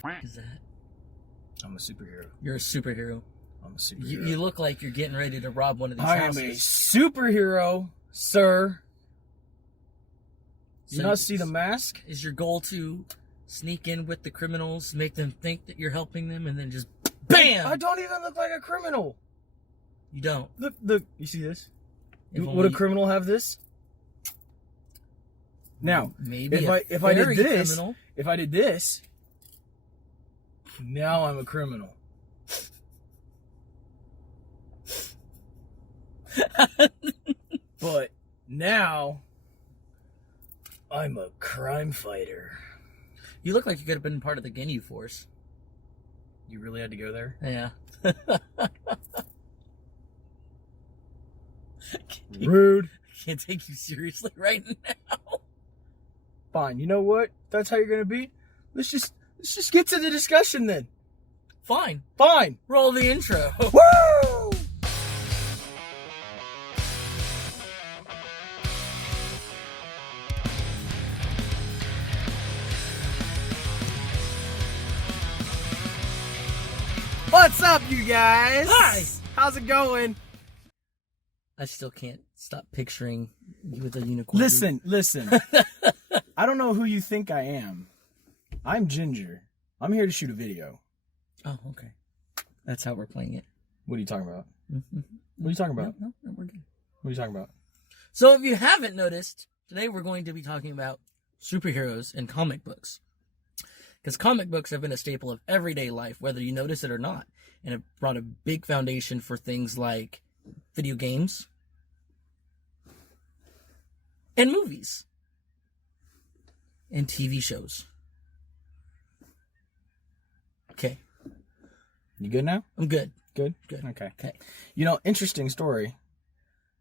the f*** is that? I'm a superhero. You're a superhero. I'm a superhero. You look like you're getting ready to rob one of these I houses. am a superhero, sir. So you not see the mask? Is your goal to sneak in with the criminals, make them think that you're helping them, and then just BAM! I don't even look like a criminal. You don't. Look. You see this? If Would a criminal have this? Now, maybe if I did this, criminal. if I did this, now I'm a criminal. But now I'm a crime fighter. You look like you could have been part of the Ginyu Force. You really had to go there? Yeah. Rude. Can't take you seriously right now. Fine. You know what? That's how you're gonna be. Let's just get to the discussion then. Fine. Roll the intro. Woo! What's up, you guys? Hi. How's it going? I still can't stop picturing you with a unicorn. Listen. I don't know who you think I am. I'm Ginger. I'm here to shoot a video. Oh, okay. That's how we're playing it. What are you talking about? Mm-hmm. What are you talking about? No, we're good. What are you talking about? So if you haven't noticed, today we're going to be talking about superheroes and comic books. Because comic books have been a staple of everyday life, whether you notice it or not. And have brought a big foundation for things like video games and movies and TV shows. Okay. You good now? I'm good. Good? Good. Okay. Okay. You know, interesting story.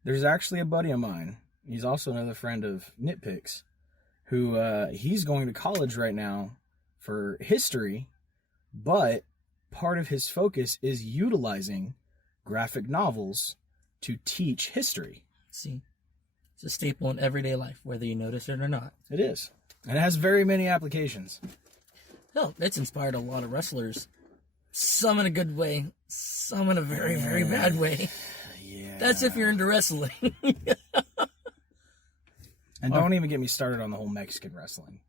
There's actually a buddy of mine. He's also another friend of Nitpicks, who he's going to college right now for history, but part of his focus is utilizing graphic novels to teach history. See, it's a staple in everyday life, whether you notice it or not. It is. And it has very many applications. Hell, it's inspired a lot of wrestlers. Some in a good way, some in a very, very bad way. Yeah. That's if you're into wrestling. And don't even get me started on the whole Mexican wrestling.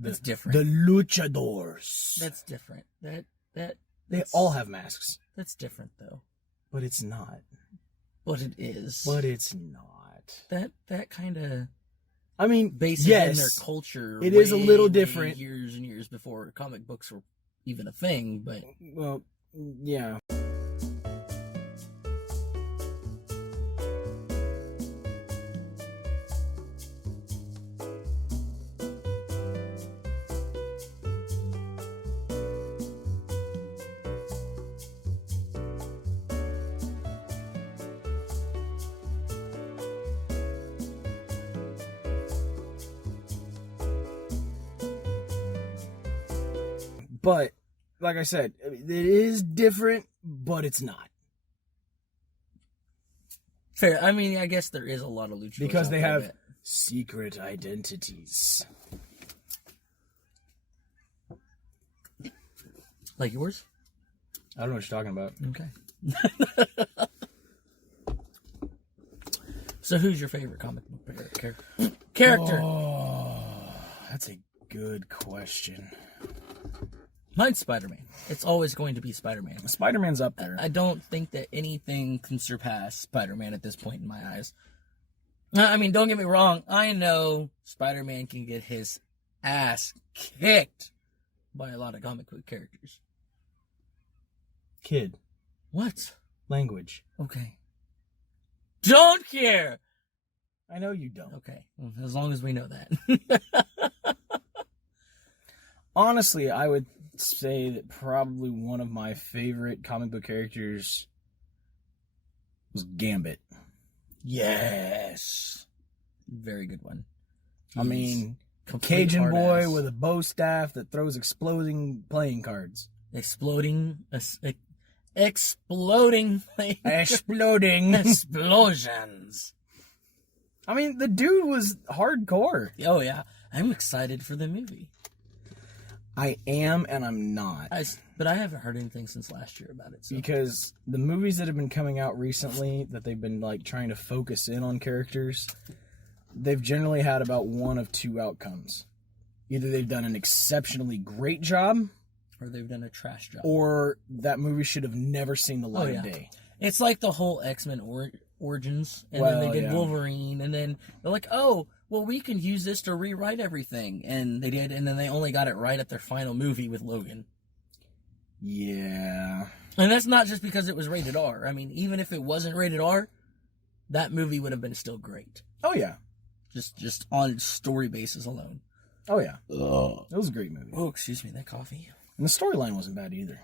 That's different. The luchadors. That's different. They all have masks. That's different, though. But it's not. But it is. But it's not. That kind of. I mean, bases yes, in their culture. It is a little way different. Years and years before comic books were even a thing, but. Well, yeah. But, like I said, it is different, but it's not. Fair. I mean, I guess there is a lot of luchadors Because they out there have secret identities. like yours? I don't know what you're talking about. Okay. So who's your favorite comic book character? Oh, that's a good question. Mine's Spider-Man. It's always going to be Spider-Man. Spider-Man's up there. I don't think that anything can surpass Spider-Man at this point in my eyes. I mean, don't get me wrong. I know Spider-Man can get his ass kicked by a lot of comic book characters. Kid. What? Language. Okay. Don't care! I know you don't. Okay. Well, as long as we know that. Honestly, I would say that probably one of my favorite comic book characters was Gambit. Yes. Very good one. I mean, Complete Cajun hard boy ass. with a bow staff that throws exploding playing cards. Exploding Exploding. explosions. I mean, the dude was hardcore. Oh yeah. I'm excited for the movie. I am and I'm not. But I haven't heard anything since last year about it. So. Because the movies that have been coming out recently that they've been like trying to focus in on characters, they've generally had about one of two outcomes. Either they've done an exceptionally great job, or they've done a trash job, or that movie should have never seen the light of day. It's like the whole X-Men Origins, and then they did Wolverine, and then they're like, oh, well, we can use this to rewrite everything, and they did, and then they only got it right at their final movie with Logan. Yeah. And that's not just because it was rated R. I mean, even if it wasn't rated R, that movie would have been still great. Oh, yeah. Just on story basis alone. Oh, yeah. Ugh. It was a great movie. Oh, excuse me, that coffee. And the storyline wasn't bad either.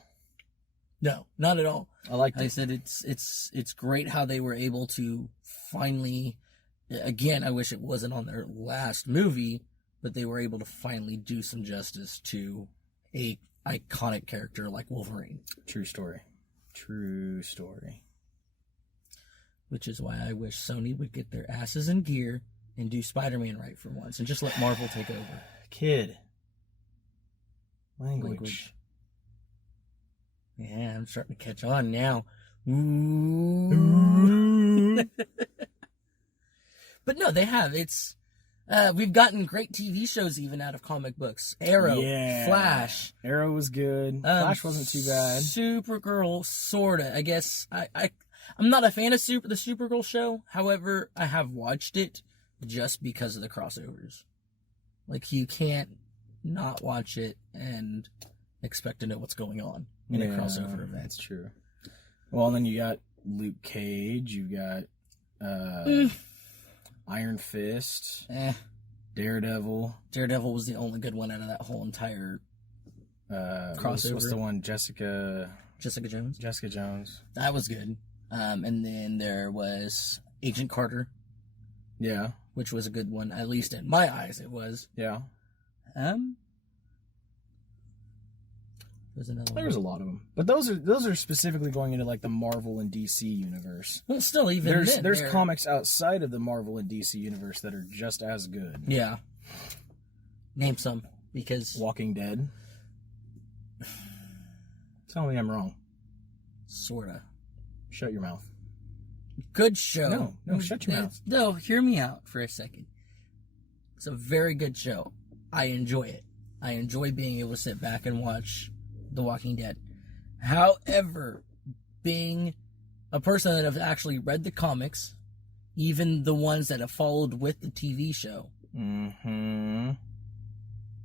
No, not at all. I liked it. I said it's great how they were able to finally... Again, I wish it wasn't on their last movie, but they were able to finally do some justice to a iconic character like Wolverine. True story. True story. Which is why I wish Sony would get their asses in gear and do Spider-Man right for once and just let Marvel take over. Kid. Language. Yeah, I'm starting to catch on now. Ooh. But no, they have. We've gotten great TV shows even out of comic books. Arrow, Flash. Arrow was good. Flash wasn't too bad. Supergirl, sorta. I guess I'm not a fan of the Supergirl show. However, I have watched it just because of the crossovers. Like, you can't not watch it and expect to know what's going on in a crossover event. That's true. Well, and then you got Luke Cage. You got Iron Fist. Daredevil. Daredevil was the only good one out of that whole entire crossover. What's the one? Jessica Jones. Jessica Jones. That was good. And then there was Agent Carter. Yeah. Which was a good one, at least in my eyes. It was. Yeah. There's another. There's a lot of them, but those are specifically going into like the Marvel and DC universe. Well, still, even there's comics outside of the Marvel and DC universe that are just as good. Yeah. Name some, because Walking Dead. Tell me I'm wrong. Sorta. Shut your mouth. Good show. No, shut your mouth. No, hear me out for a second. It's a very good show. I enjoy it. I enjoy being able to sit back and watch The Walking Dead. However, being a person that have actually read the comics, even the ones that have followed with the TV show,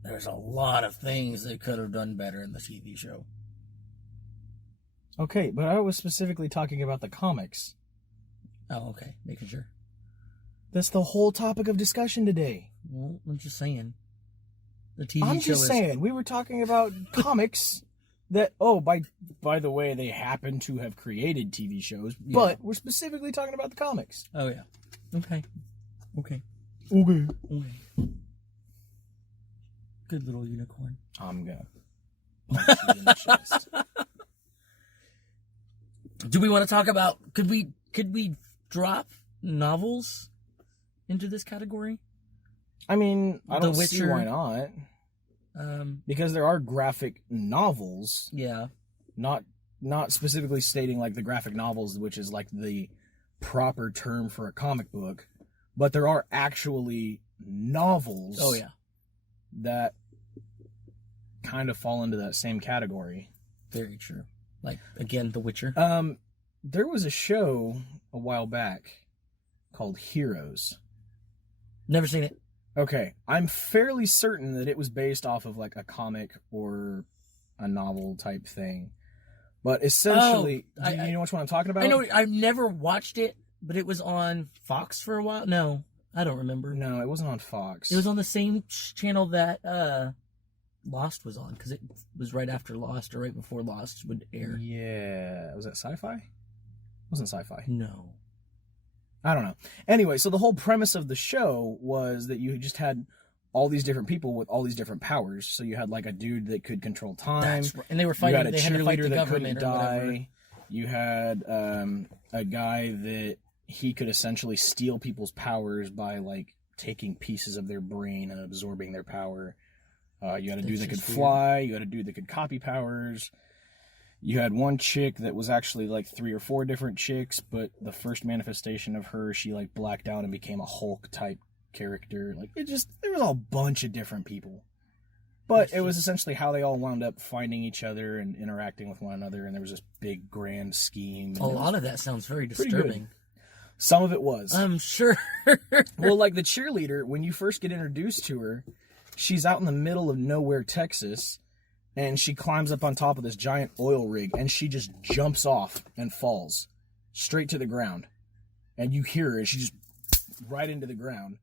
there's a lot of things they could have done better in the TV show. Okay, but I was specifically talking about the comics. Oh, okay. Making sure. That's the whole topic of discussion today. Well, I'm just saying. The TV I'm show just saying. We were talking about comics that, by the way, they happen to have created TV shows, but we're specifically talking about the comics. Oh, yeah. Okay. Good little unicorn. I'm gonna punch you in the chest. Do we want to talk about, could we drop novels into this category? I mean, I don't see why not. Because there are graphic novels. Yeah. Not specifically stating like the graphic novels, which is like the proper term for a comic book, but there are actually novels. Oh yeah. That kind of fall into that same category. Very true. Like, again, The Witcher. There was a show a while back called Heroes. Never seen it. Okay, I'm fairly certain that it was based off of like a comic or a novel type thing. But essentially, do you know which one I'm talking about? I know. I've never watched it, but it was on Fox for a while. No, I don't remember. No, it wasn't on Fox. It was on the same channel that Lost was on, because it was right after Lost or right before Lost would air. Yeah. Was that Sci-Fi? It wasn't Sci-Fi. No. I don't know. Anyway, so the whole premise of the show was that you just had all these different people with all these different powers. So you had like a dude that could control time. That's right. And they were fighting. You had a cheerleader that couldn't die. You had a guy that he could essentially steal people's powers by like taking pieces of their brain and absorbing their power. You had a dude that could just weird. fly. You had a dude that could copy powers. You had one chick that was actually like 3 or 4 different chicks, but the first manifestation of her, she like blacked out and became a Hulk type character. Like there was a bunch of different people. But it was essentially how they all wound up finding each other and interacting with one another, and there was this big grand scheme. A lot of that sounds very pretty disturbing. good. Some of it was. I'm sure. Well, like the cheerleader, when you first get introduced to her, she's out in the middle of nowhere, Texas, and she climbs up on top of this giant oil rig, and she just jumps off and falls straight to the ground. And you hear her, and she just right into the ground.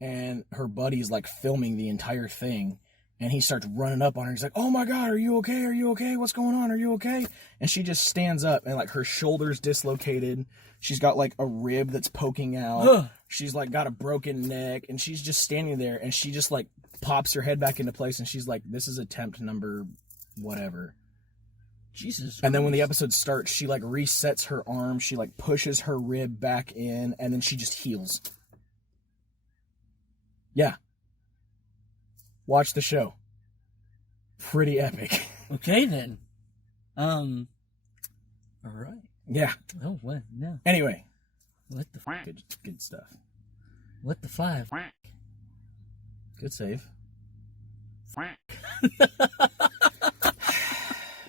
And her buddy's like filming the entire thing, and he starts running up on her. He's like, "Oh my God, are you okay? Are you okay? What's going on? Are you okay?" And she just stands up, and like her shoulder's dislocated. She's got like a rib that's poking out. She's like got a broken neck, and she's just standing there, and she just like pops her head back into place, and she's like, "This is attempt number whatever." Jesus. And then when the episode starts, she like resets her arm, she like pushes her rib back in, and then she just heals. Yeah. Watch the show. Pretty epic. Okay then. All right. Yeah. Oh what? No. Anyway. What the? Good stuff. What the 5? Good save.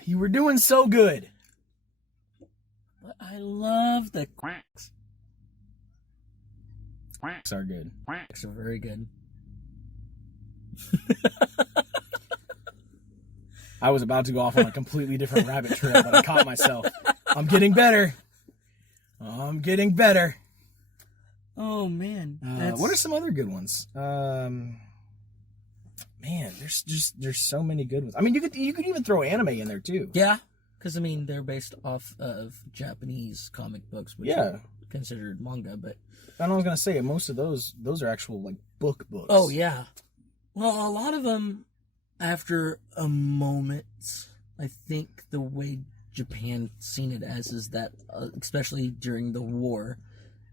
You were doing so good. But I love the quacks. Quacks are good. Quacks are very good. I was about to go off on a completely different rabbit trail, but I caught myself. I'm getting better. I'm getting better. Oh man. What are some other good ones? Man, there's so many good ones. I mean, you could even throw anime in there too. Yeah, because I mean they're based off of Japanese comic books, which are considered manga. But and I was gonna say most of those are actual like books. Oh yeah. Well, a lot of them, after a moment, I think the way Japan seen it as is that, especially during the war,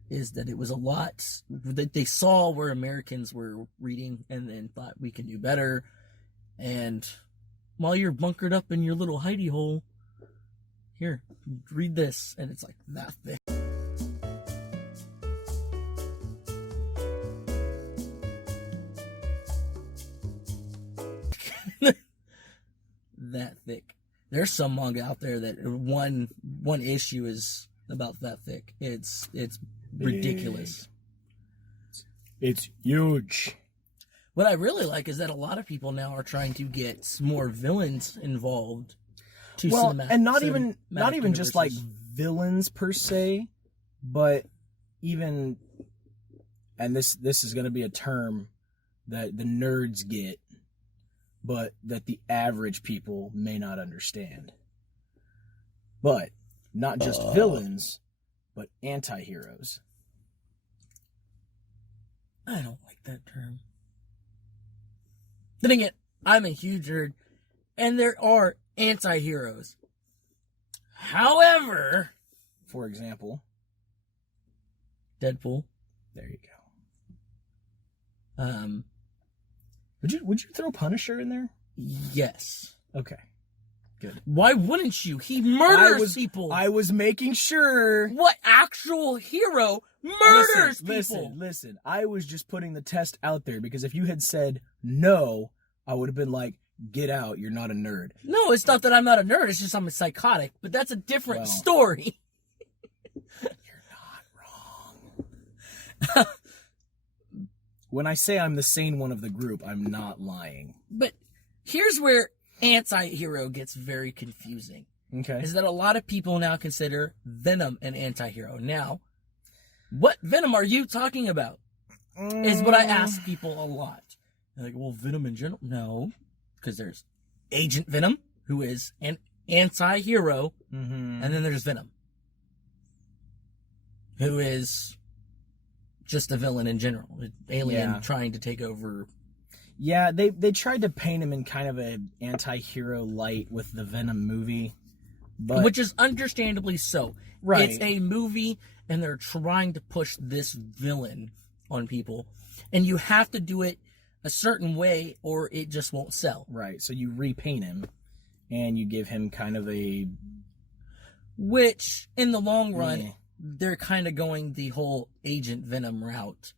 is that it was a lot that they saw where Americans were reading and then thought we can do better. And while you're bunkered up in your little hidey hole, here, read this, and it's like that thick. That thick. There's some manga out there that one issue is about that thick. It's ridiculous. It's huge. What I really like is that a lot of people now are trying to get more villains involved. And not even just like villains per se, but even, and this is going to be a term that the nerds get, but that the average people may not understand. But not just villains, but anti-heroes. I don't like that term. Then again, I'm a huge nerd, and there are anti-heroes. However, for example, Deadpool. There you go. Would you throw Punisher in there? Yes. Okay. Good. Why wouldn't you? He murders people. I was making sure. What actual hero murders people? Listen. I was just putting the test out there because if you had said no, I would have been like, get out. You're not a nerd. No, it's not that I'm not a nerd. It's just I'm a psychotic. But that's a different story. You're not wrong. When I say I'm the sane one of the group, I'm not lying. But here's where anti-hero gets very confusing. Okay. Is that a lot of people now consider Venom an anti-hero. Now, what Venom are you talking about? Is what I ask people a lot. They're like, well, Venom in general? No. Because there's Agent Venom, who is an anti-hero, and then there's Venom, who is just a villain in general. An alien trying to take over. Yeah, they tried to paint him in kind of an anti-hero light with the Venom movie. But which is understandably so. Right. It's a movie, and they're trying to push this villain on people. And you have to do it a certain way or it just won't sell. Right. So you repaint him and you give him kind of a... Which, in the long run, they're kind of going the whole Agent Venom route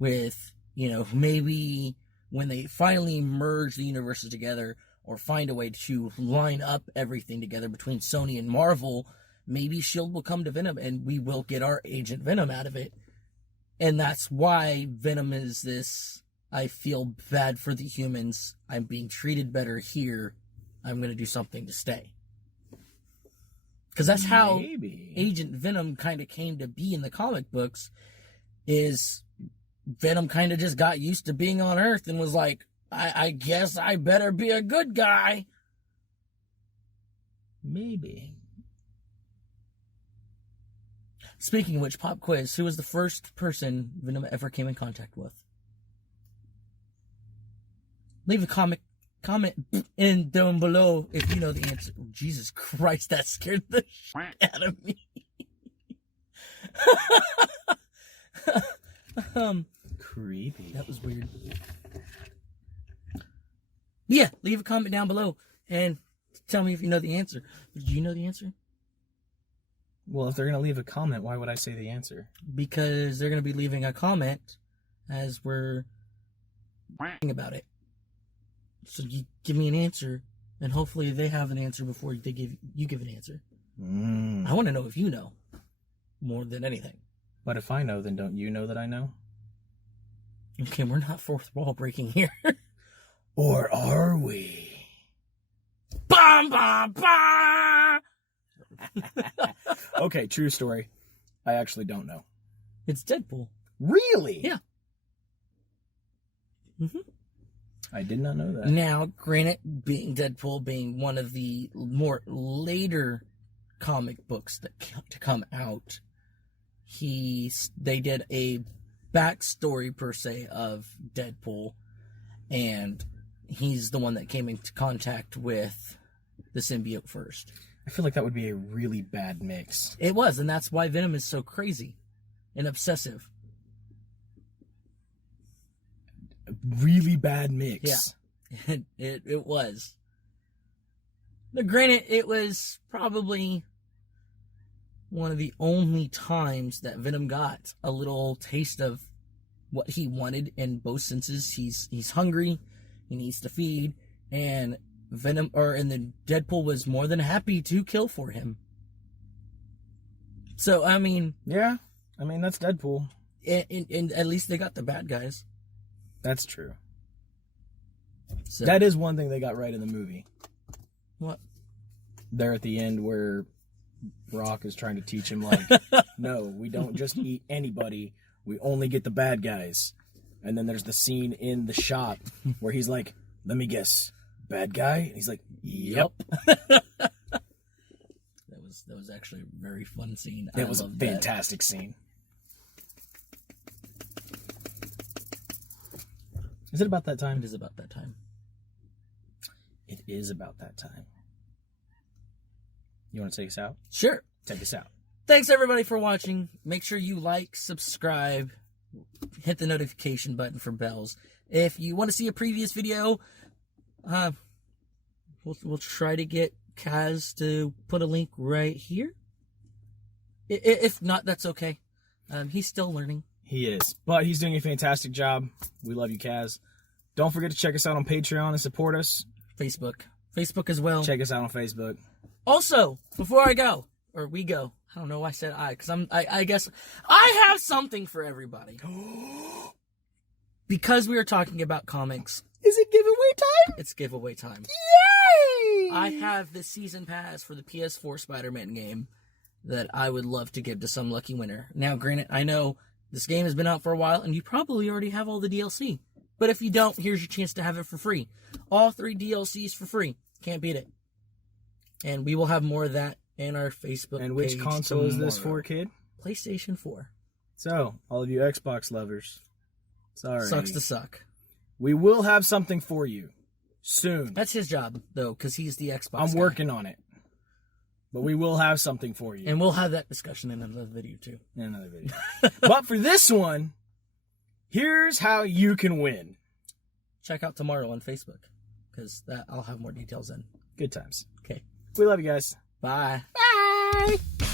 with, maybe when they finally merge the universes together or find a way to line up everything together between Sony and Marvel, maybe S.H.I.E.L.D. will come to Venom and we will get our Agent Venom out of it. And that's why Venom is this, I feel bad for the humans, I'm being treated better here, I'm going to do something to stay. Because that's how Agent Venom kind of came to be in the comic books, is Venom kind of just got used to being on Earth and was like, I guess I better be a good guy. Maybe. Speaking of which, pop quiz. Who was the first person Venom ever came in contact with? Leave a comment in down below if you know the answer. Oh, Jesus Christ, that scared the shit out of me. Creepy. That was weird. Yeah, leave a comment down below and tell me if you know the answer. Did you know the answer? Well, if they're going to leave a comment, why would I say the answer? Because they're going to be leaving a comment as we're about it. So you give me an answer, and hopefully they have an answer before you give an answer. I want to know if you know more than anything. But if I know, then don't you know that I know? Okay, we're not fourth wall breaking here. Or are we? Bum, bum, bum! Okay, true story. I actually don't know. It's Deadpool. Really? Yeah. Mm-hmm. I did not know that. Now, granted, Deadpool being one of the more later comic books to come out, they did a backstory, per se, of Deadpool, and he's the one that came into contact with the symbiote first. I feel like that would be a really bad mix. It was, and that's why Venom is so crazy and obsessive. A really bad mix. Yeah, it was. Now, granted, it was probably one of the only times that Venom got a little taste of what he wanted in both senses. He's hungry, he needs to feed, and Deadpool was more than happy to kill for him. So, I mean... Yeah, that's Deadpool. And at least they got the bad guys. That's true. So, that is one thing they got right in the movie. What? There at the end where Brock is trying to teach him, like, no, we don't just eat anybody. We only get the bad guys. And then there's the scene in the shop where he's like, let me guess, bad guy? And he's like, yep. That was actually a very fun scene. It was a fantastic scene. Is it about that time? It is about that time. It is about that time. You want to take us out? Sure. Take us out. Thanks, everybody, for watching. Make sure you like, subscribe, hit the notification button for bells. If you want to see a previous video, we'll try to get Kaz to put a link right here. If not, that's okay. He's still learning. He is. But he's doing a fantastic job. We love you, Kaz. Don't forget to check us out on Patreon and support us. Facebook as well. Check us out on Facebook. Also, before we go, I don't know why I said because I guess I have something for everybody. Because we are talking about comics. Is it giveaway time? It's giveaway time. Yay! I have the season pass for the PS4 Spider-Man game that I would love to give to some lucky winner. Now, granted, I know this game has been out for a while, and you probably already have all the DLC. But if you don't, here's your chance to have it for free. All 3 DLCs for free. Can't beat it. And we will have more of that in our Facebook And which page console is this for, kid? PlayStation 4. So, all of you Xbox lovers, sorry. Sucks to suck. We will have something for you soon. That's his job, though, because he's the Xbox I'm guy. working on it. But we will have something for you. And we'll have that discussion in another video, too. In another video. But for this one, Here's how you can win. Check out tomorrow on Facebook, because I'll have more details then. Good times. Okay. We love you guys. Bye. Bye.